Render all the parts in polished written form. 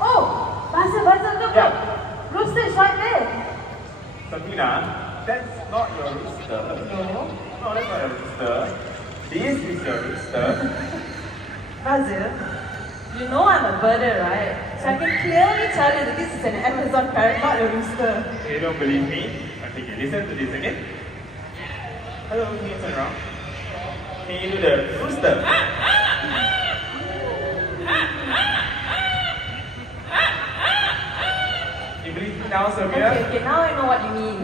Oh, Basil, look. Yeah. Rooster is right there. Sabrina, that's not your rooster. No. No, that's not your rooster. This is your rooster. Basil, you know I'm a birder, right? So I can clearly tell you that this is an Amazon parrot, not a rooster. You don't believe me? Okay, listen to this again. Hello, can you turn around? Can you do the rooster? You believe me now, Sabrina? Okay, now I know what you mean.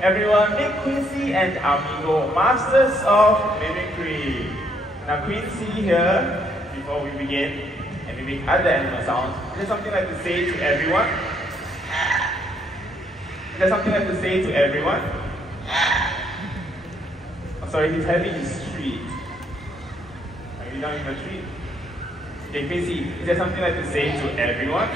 Everyone, meet Quincy and Amigo, masters of mimicry. Now Quincy here, before we begin, and we make other animal sounds, is there something like to say to everyone? Is there something like to say to everyone? I'm sorry, he's having his treat. Are you done with your treat? Okay, Quincy, is there something like to say to everyone?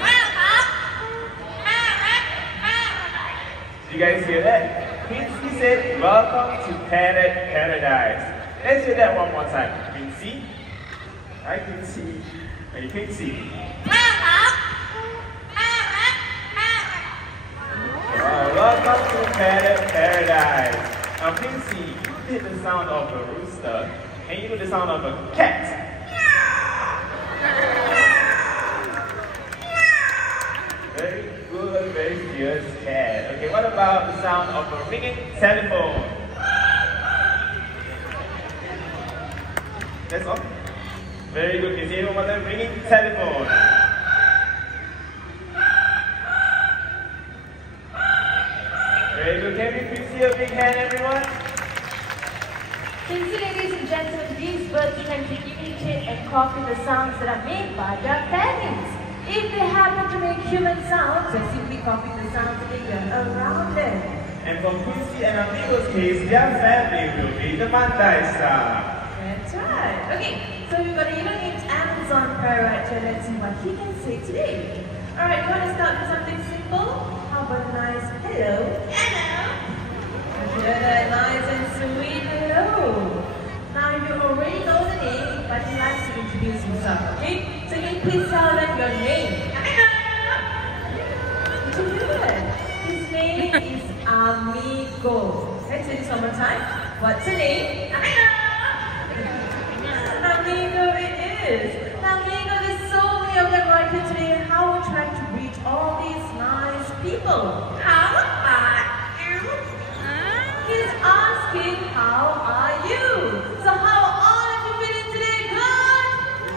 Did you guys hear that? Quincy said, welcome to Parrot Paradise. Let's hear that one more time. Quincy? Hi, Quincy. Hey, Quincy. Welcome to Parrot Paradise. Now, Quincy, you did the sound of a rooster, and you do the sound of a cat. Very good, very fierce cat. Okay, what about the sound of a ringing telephone? That's all? Very good, can you see one more time? Ringing telephone. Very good, can we please see a big hand, everyone? Since, ladies and gentlemen, these birds tend to imitate and copy the sounds that are made by their parents. If they happen to make human sounds, they simply copy the sounds that they hear around them. And for Quincy and Amigo's case, their family will be the Mandai star. That's right. Okay, so we've got a little Amazon parrot here. Let's see what he can say today. Alright, you want to start with something simple? How about a nice hello? Hello! Okay, that nice and sweet hello. Now you already know the name, but he likes to introduce himself, okay? So can you please tell them your name? Did you do it? His name is Amigo. Let's say this one more time. What's your name? Amigo it is. Now Amigo, there's so many of them right here today. How would you like to reach all these nice people? How are you? He's asking, how are you? So how are all of you feeling today? Good?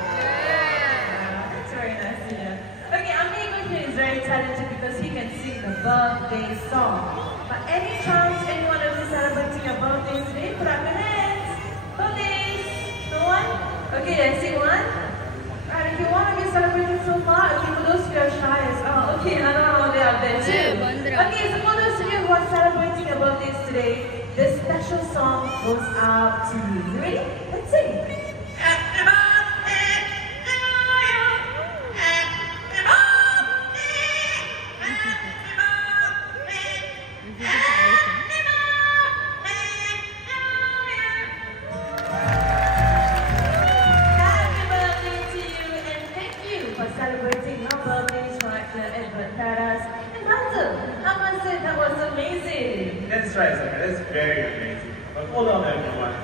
Yeah. That's very nice to hear. Okay, Amigo here is very talented because he can sing the birthday song. But any chance anyone of you celebrating your birthday today? Put up your hands. Birthdays. No one? Okay, I see one. Right, okay, one of you celebrating so far. Okay, for those who are shy as well. Okay, another one there up there too. Okay, so for those of you who are celebrating your birthdays today, this special song goes out to you. You ready? Let's sing. Happy birthday to you. Happy birthday. Happy birthday. Happy birthday to you. Happy birthday to you, and thank you for celebrating your birthdays right here at Parrot Paradise. And Basil, I must say that was amazing. That's right, Sabrina. That's very amazing. But hold on, everyone.